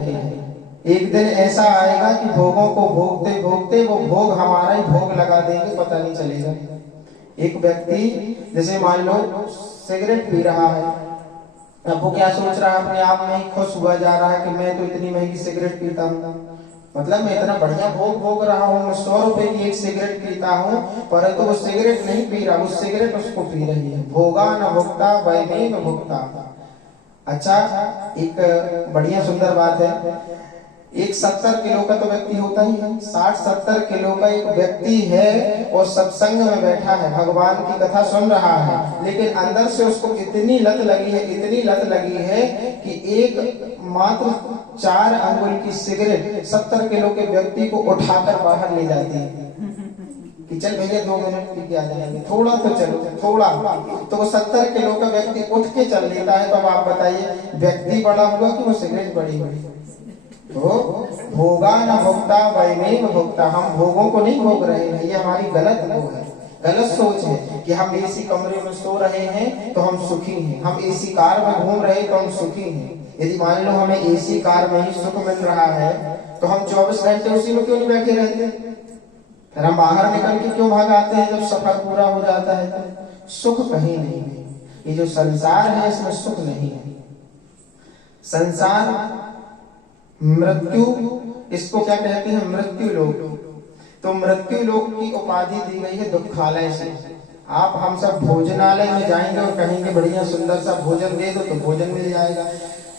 रहे हैं। एक दिन ऐसा आएगा कि भोगों को भोगते भोगते वो भोग हमारा ही भोग लगा देंगे, पता नहीं चलेगा। एक व्यक्ति जैसे मान लो सिगरेट पी रहा है, अब वो क्या सोच रहा है, अपने आप में ही खुश हुआ जा रहा है कि मैं तो इतनी महंगी सिगरेट पीता हूँ, मतलब मैं इतना बढ़िया भोग भोग रहा हूँ, मैं 100 रुपए की एक सिगरेट पीता हूँ, परंतु वो सिगरेट नहीं पी रहा, वो सिगरेट उसको पी रही है। भोगा न भुक्ता वैमेव भुक्ता। अच्छा, एक बढ़िया सुंदर बात है, एक 70 किलो का तो व्यक्ति होता ही है, 60-70 किलो का एक व्यक्ति है और सत्संग में बैठा है, भगवान की कथा सुन रहा है, लेकिन अंदर से उसको इतनी लत लगी है, इतनी लत लगी है कि एक मात्र 4 अंगुल की सिगरेट 70 किलो के व्यक्ति को उठाकर बाहर ले जाती है कि चल भैया 2 मिनट पी के आ जाएंगे, थोड़ा तो चलो, थोड़ा। तो वो 70 किलो का व्यक्ति उठ के चल लेता है। तो अब आप बताइए, व्यक्ति बड़ा हुआ कि वो सिगरेट बड़ी हुई? तो भोगा न भोक्ता वैमेव भोक्ता, हम भोगों को नहीं भोग रहे हैं, ये हमारी गलत वो है, गलत सोच है कि हम एसी कमरे में सो रहे हैं तो हम सुखी हैं, हम एसी कार में घूम रहे तो हम सुखी हैं। यदि मान लो हमें एसी कार में ही सुख मिल रहा है तो हम 24 घंटे उसी में क्यों नहीं बैठे रहते? फिर हम बाहर निकल के क्यों भाग आते हैं जब सफर पूरा हो जाता है? तो सुख कहीं नहीं है, ये जो संसार है इसमें सुख नहीं है। संसार मृत्यु, इसको क्या कहते हैं? मृत्यु लोक। तो मृत्यु लोक की उपाधि दी गई है दुखालय से। आप हम सब भोजनालय में जाएंगे और कहेंगे बढ़िया सुंदर सा भोजन दे दो तो भोजन मिल जाएगा,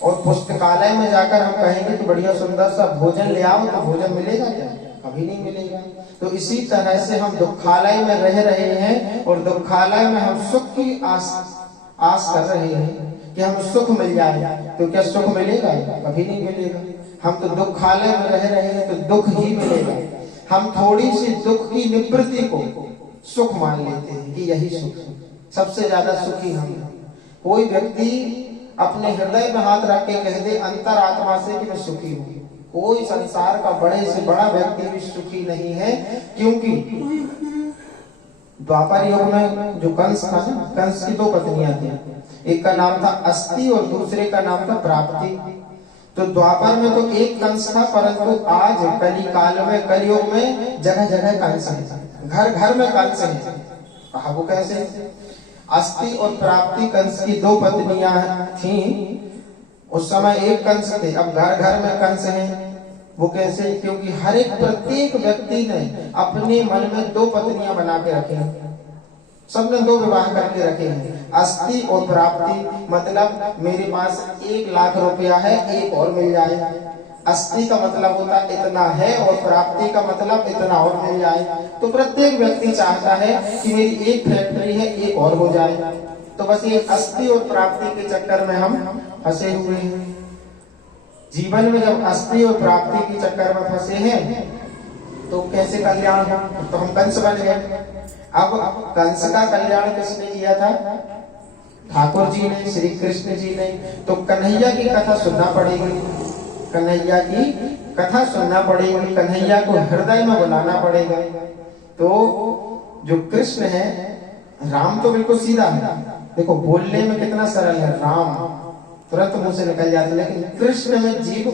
और पुस्तकालय में जाकर हम कहेंगे कि बढ़िया सुंदर सा भोजन ले आओ तो भोजन मिलेगा क्या? कभी नहीं मिलेगा। तो इसी तरह से हम दुखालय में रह रहे हैं और दुखालय में हम सुख की आस कर रहे हैं कि हम सुख मिल जाए, तो क्या सुख मिलेगा? कभी नहीं मिलेगा। हम तो दुखालय में रह रहे हैं तो दुख ही मिलेगा। हम थोड़ी सी दुख की निवृत्ति को सुख मान लेते हैं कि यही सुख है, सबसे ज्यादा सुखी हम हैं। कोई व्यक्ति अपने हृदय में हाथ रख के कह दे अंतरात्मा से कि मैं सुखी हूँ, कोई संसार का बड़े से बड़ा व्यक्ति भी सुखी नहीं है। क्योंकि द्वापर युग में जो कंस था ना, कंस की 2 पत्नियां थी, एक का नाम था अस्थि और दूसरे का नाम था प्राप्ति। तो द्वापर में तो एक कंस था, परंतु आज कली काल में, कलयुग में जगह जगह कंस है, घर घर में कंस है। कहा वो कैसे? अस्थि और प्राप्ति कंस की 2 पत्नियां थी। उस समय एक कंस थे, अब घर घर में कंस हैं। वो कैसे? क्योंकि हर एक प्रत्येक व्यक्ति ने अपने मन में 2 पत्नियां बना के रखे हैं, सबने 2 विवाह करके रखे हैं। अस्थि और प्राप्ति मतलब मेरे पास 1 लाख रुपया है, एक और मिल जाए। अस्थि का मतलब होता इतना है और प्राप्ति का मतलब इतना और मिल जाए। तो प्रत्येक व्यक्ति चाहता है कि मेरी एक फैक्ट्री है, एक और हो जाए। तो बस ये अस्थि और प्राप्ति के चक्कर में हम फंसे हुए हैं। जीवन में जब अस्थि और प्राप्ति के चक्कर में फंसे हैं तो कैसे कल्याण हो? तो हम कंस बन गए। अब कंस का कल्याण किसने किया था? ठाकुर जी ने, श्री कृष्ण जी ने। तो कन्हैया की कथा सुनना पड़ेगी, कन्हैया की कथा सुनना पड़ेगी, कन्हैया को हृदय में बुलाना पड़ेगा। तो जो कृष्ण है, राम तो बिल्कुल सीधा है, देखो बोलने में कितना सरल है, राम तुरंत मुंह से निकल जाता है, लेकिन कृष्ण में जीभ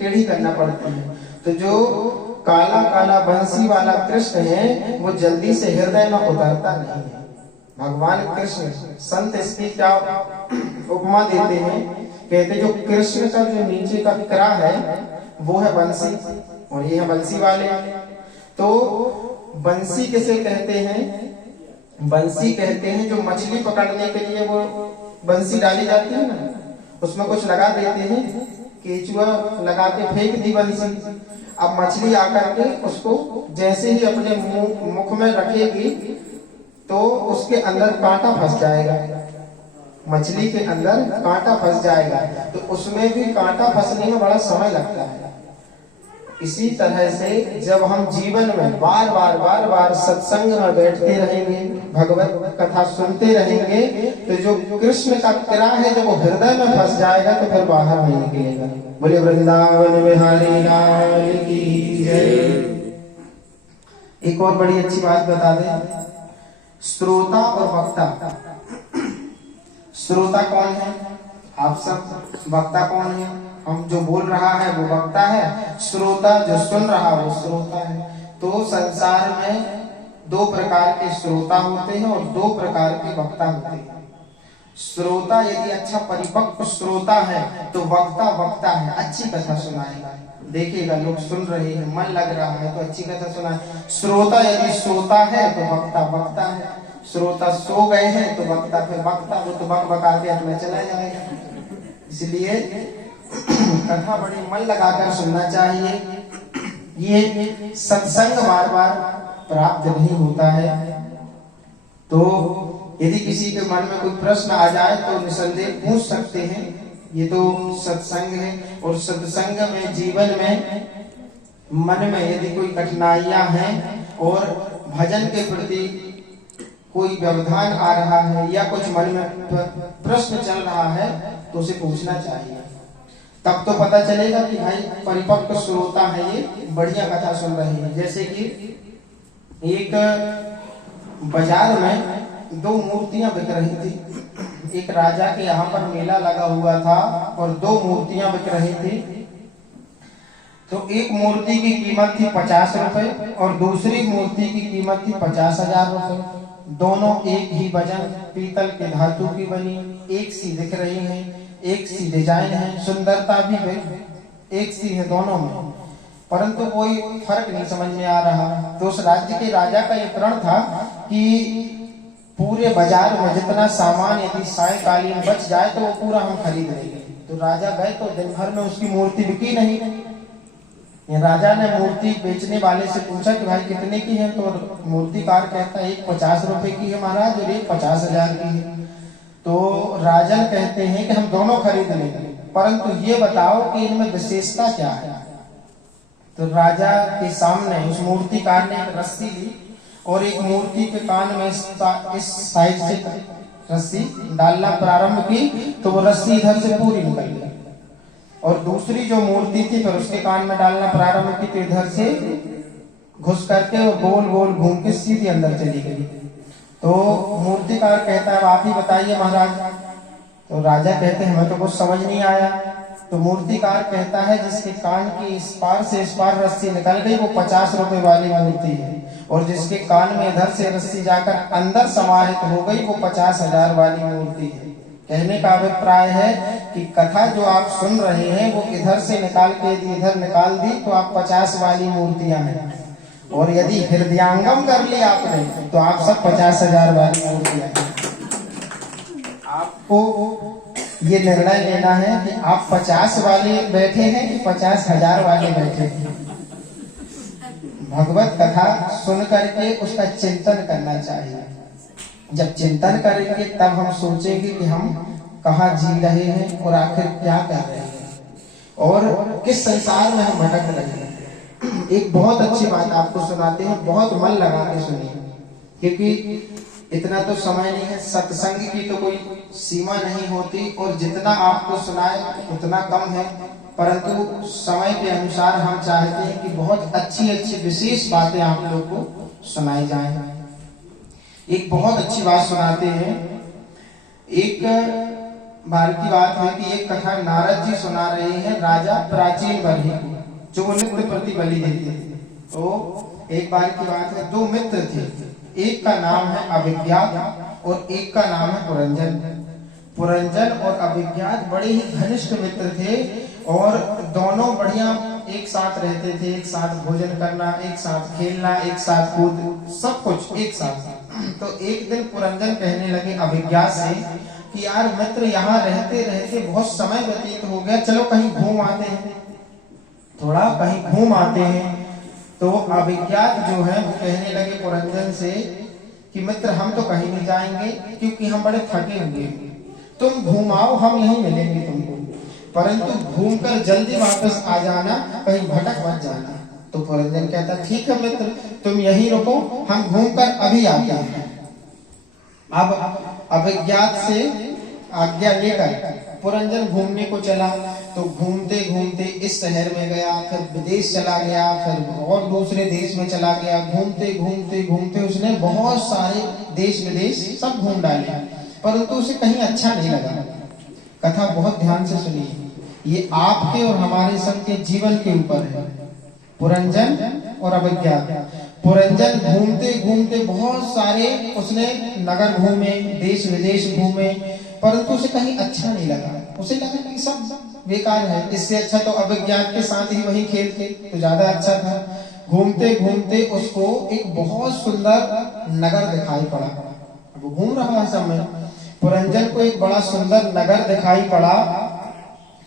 टेढ़ी करना पड़ती है। तो जो काला काला बंसी वाला कृष्ण है वो जल्दी से हृदय में उतरता नहीं है। भगवान कृष्ण, संत इसकी क्या उपमा देते हैं, कहते जो कृष्ण का जो नीचे का करा है वो है बंसी और ये है बंसी वाले। तो बंसी किसे कहते हैं? बंसी कहते हैं जो मछली पकड़ने के लिए वो बंसी डाली जाती है ना, उसमें कुछ लगा देते हैं, केचुआ लगा के फेंक दी बंसी। अब मछली आकर के उसको जैसे ही अपने मुख में रखेगी तो उसके अंदर कांटा फंस जाएगा, मछली के अंदर कांटा फंस जाएगा। तो उसमें भी कांटा फंसने में बड़ा समय लगता है। इसी तरह से जब हम जीवन में बार बार सत्संग में बैठते रहेंगे, भगवत कथा सुनते रहेंगे, तो जो कृष्ण का किरा है जब वो हृदय में फंस जाएगा तो फिर बाहर नहीं निकलेगा। बोले वृंदावन बिहारी लाल की जय। एक और बड़ी अच्छी बात बता दें, श्रोता और वक्ता। श्रोता कौन है? आप सब। वक्ता कौन है? हम जो बोल रहा है वो वक्ता है, श्रोता जो सुन रहा वो श्रोता है। तो संसार में दो प्रकार के श्रोता होते हैं और दो प्रकार के वक्ता होते हैं। श्रोता यदि अच्छा परिपक्व श्रोता है तो वक्ता वक्ता है, अच्छी कथा सुनाएगा। देखिएगा लोग सुन रहे हैं, मन लग रहा है तो अच्छी कथा सुनाए। श्रोता यदि श्रोता है तो वक्ता वक्ता है। श्रोता सो गए हैं तो वक्ता फिर वक्ता, वो तो बक बका के अपना चला जाएगा। इसलिए कथा बड़ी मन लगाकर सुनना चाहिए। ये सत्संग बार बार प्राप्त नहीं होता है। तो यदि किसी के मन में कोई प्रश्न आ जाए तो निसंदेह पूछ सकते हैं। ये तो सत्संग है, और सत्संग में जीवन में मन में यदि कोई कठिनाइयां हैं और भजन के प्रति कोई व्यवधान आ रहा है या कुछ मन में प्रश्न चल रहा है तो उसे पूछना चाहिए। तब तो पता चलेगा कि भाई परिपक्व श्रोता है, ये बढ़िया कथा सुन रहे हैं। जैसे कि एक बाजार में दो मूर्तियां बिक रही थी। एक राजा के यहाँ पर मेला लगा हुआ था और दो मूर्तियां बिक रही थी। तो एक मूर्ति की कीमत थी 50 रुपए और दूसरी मूर्ति की कीमत थी 50,000 रुपए। दोनों एक ही वजन, पीतल के धातु की बनी, एक सी दिख रही है, एक सी डिजाइन है, सुंदरता भी एक सी है दोनों में, परंतु कोई फर्क नहीं समझ में आ रहा। तो उस राज्य के राजा का ये प्रण था कि पूरे बाजार में जितना सामान यदि सायकालीन बच जाए तो वो पूरा हम खरीद लेंगे। तो राजा गए तो दिन भर में उसकी मूर्ति बिकी नहीं। ये राजा ने मूर्ति बेचने वाले से पूछा कि भाई कितने की है? तो मूर्तिकार कहता है एक 50 रुपए की है महाराज और एक 50,000 की है। तो राजन कहते हैं कि हम दोनों खरीद लेंगे, परंतु ये बताओ कि इनमें विशेषता क्या है। तो राजा के सामने उस मूर्तिकार ने एक रस्सी ली और एक मूर्ति के कान में इस साइड से रस्सी डालना प्रारंभ की तो वो रस्सी इधर से पूरी निकल गई, और दूसरी जो मूर्ति थी फिर उसके कान में डालना प्रारंभ की तो इधर से घुस करके और गोल गोल घूम के सीधी अंदर चली गई। तो मूर्तिकार कहता है आप ही बताइए महाराज। तो राजा कहते हैं हमें तो कुछ समझ नहीं आया। तो मूर्तिकार कहता है जिसके कान की इस पार से इस पार रस्सी निकल गई वो 50 रुपए वाली मूर्ति है, और जिसके कान में इधर से रस्सी जाकर अंदर समाहित हो गई वो 50,000 वाली मूर्ति है। कहने का अभिप्राय है कि कथा जो आप सुन रहे हैं वो इधर से निकाल के यदि इधर निकाल दी तो आप 50 वाली मूर्तियां हैं, और यदि हृदयांगम कर लिया आपने तो आप सब 50,000 वाली मूर्तियां हैं। आपको ये निर्णय लेना है कि आप 50 वाले बैठे हैं कि 50,000 वाले बैठे हैं। भगवत कथा सुन करके उसका चिंतन करना चाहिए। जब चिंतन करेंगे तब हम सोचेंगे कि हम कहाँ जी रहे हैं और आखिर क्या कर रहे हैं और किस संसार में हम भटक रहे हैं। एक बहुत अच्छी बात आपको सुनाते हैं, बहुत मन लगा के सुनिए, क्योंकि इतना तो समय नहीं है। सत्संग की तो कोई सीमा नहीं होती और जितना आपको सुनाए उतना कम है, परंतु समय के अनुसार हम चाहते हैं कि बहुत अच्छी अच्छी विशेष बातें आप लोग को सुनाई जाएं। एक बहुत अच्छी बात सुनाते हैं। एक बार की बात है कि एक कथा नारद जी सुना रहे हैं राजा प्राचीन बलि जो नित्य प्रति बलि देते थे। तो एक बार की बात है, दो मित्र थे, एक का नाम है अभिज्ञात और एक का नाम है पुरंजन। पुरंजन और अभिज्ञात बड़े ही घनिष्ठ मित्र थे और दोनों बढ़िया एक साथ रहते थे, एक साथ भोजन करना, एक साथ खेलना, एक साथ कूद, सब कुछ एक साथ। तो एक दिन पुरंजन कहने लगे अभिज्ञात से कि यार मित्र यहाँ रहते रहते बहुत समय व्यतीत हो गया, चलो कहीं घूम आते हैं, थोड़ा कहीं घूम आते हैं। तो अभिज्ञात जो है वो कहने लगे पुरंजन से कि मित्र हम तो कहीं नहीं जाएंगे क्योंकि हम बड़े थके हुए हैं, तुम घुमाओ, हम यहीं मिलेंगे तुमको, परंतु घूमकर जल्दी वापस आ जाना, कहीं भटक मत जाना। तो पुरंजन कहता ठीक है मित्र, तुम यहीं रुको, हम घूमकर अभी आते हैं। अब अभिज्ञात से आज्ञा लेकर पुरंजन घूमने को चला। तो घूमते घूमते इस शहर में गया, फिर विदेश चला गया, फिर और दूसरे देश में चला गया। घूमते घूमते घूमते उसने बहुत सारे देश विदेश सब घूम डाले, परंतु उसे कहीं अच्छा नहीं लगा। कथा बहुत ध्यान से सुनिए। ये आपके और हमारे सबके जीवन के ऊपर है। पुरंजन और अभिज्ञात। पुरंजन घूमते घूमते बहुत सारे उसने नगर घूमे, देश विदेश घूमे, परंतु उसे कहीं अच्छा नहीं लगा। उसे लगा कि सब बेकार है, इससे अच्छा तो अभिज्ञात के साथ ही वही खेलते तो ज्यादा अच्छा था। घूमते घूमते उसको एक बहुत सुंदर नगर दिखाई पड़ा। वो घूम रहा है समय, पुरंजन को एक बड़ा सुंदर नगर दिखाई पड़ा।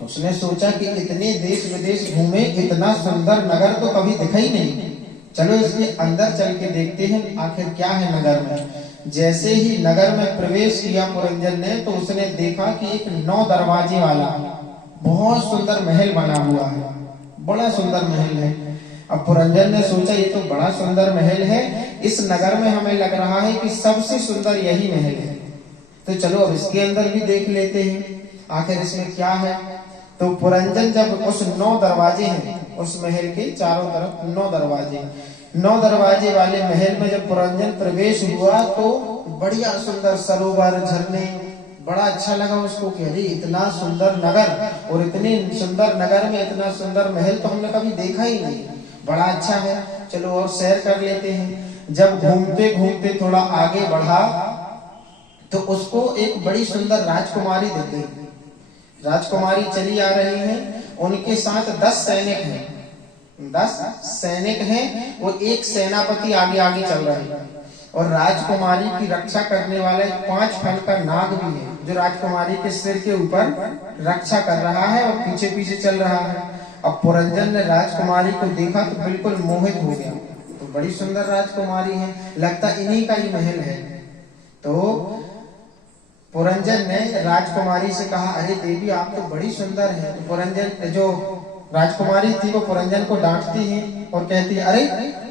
उसने सोचा कि इतने देश विदेश घूमे, इतना सुंदर नगर तो कभी दिखा ही नहीं, चलो इसके अंदर चल के देखते हैं आखिर क्या है नगर में। जैसे ही नगर में प्रवेश किया पुरंजन ने, तो उसने देखा कि एक 9 दरवाजे वाला बहुत सुंदर महल बना हुआ है, बड़ा सुंदर महल है। अब पुरंजन ने सोचा ये तो बड़ा सुंदर महल है, इस नगर में हमें लग रहा है कि सबसे सुंदर यही महल है, तो चलो अब इसके अंदर भी देख लेते हैं आखिर इसमें क्या है। तो पुरंजन जब उस 9 दरवाजे हैं, उस महल के चारों तरफ 9 दरवाजे, 9 दरवाजे वाले महल में जब पुरंजन प्रवेश हुआ तो बढ़िया सुंदर सरोवर, झरने, बड़ा अच्छा लगा उसको कि अरे इतना सुंदर नगर, और इतने सुंदर नगर में इतना सुंदर महल तो हमने कभी देखा ही नहीं, बड़ा अच्छा है, चलो और सैर कर लेते हैं। जब घूमते घूमते थोड़ा आगे बढ़ा तो उसको एक बड़ी सुंदर राजकुमारी दिख गई। राजकुमारी चली आ रही है, उनके साथ 10 सैनिक हैं, 10 सैनिक हैं, वो एक सेनापति आगे आगे चल रहे हैं, और राजकुमारी की रक्षा करने वाला एक 5 फन का नाग भी है, जो राजकुमारी के सिर के ऊपर रक्षा कर रहा है और पीछे पीछे चल रहा है। अब पुरंजन ने राजकुमारी को देखा तो बिल्कुल मोहित हो गया, तो बड़ी सुंदर राजकुमारी है, लगता इन्हीं का ही महल है। तो पुरंजन ने राजकुमारी से कहा, अरे देवी आप तो बड़ी सुंदर है। तो पुरंजन, जो राजकुमारी थी, वो पुरंजन को डांटती है और कहती है, अरे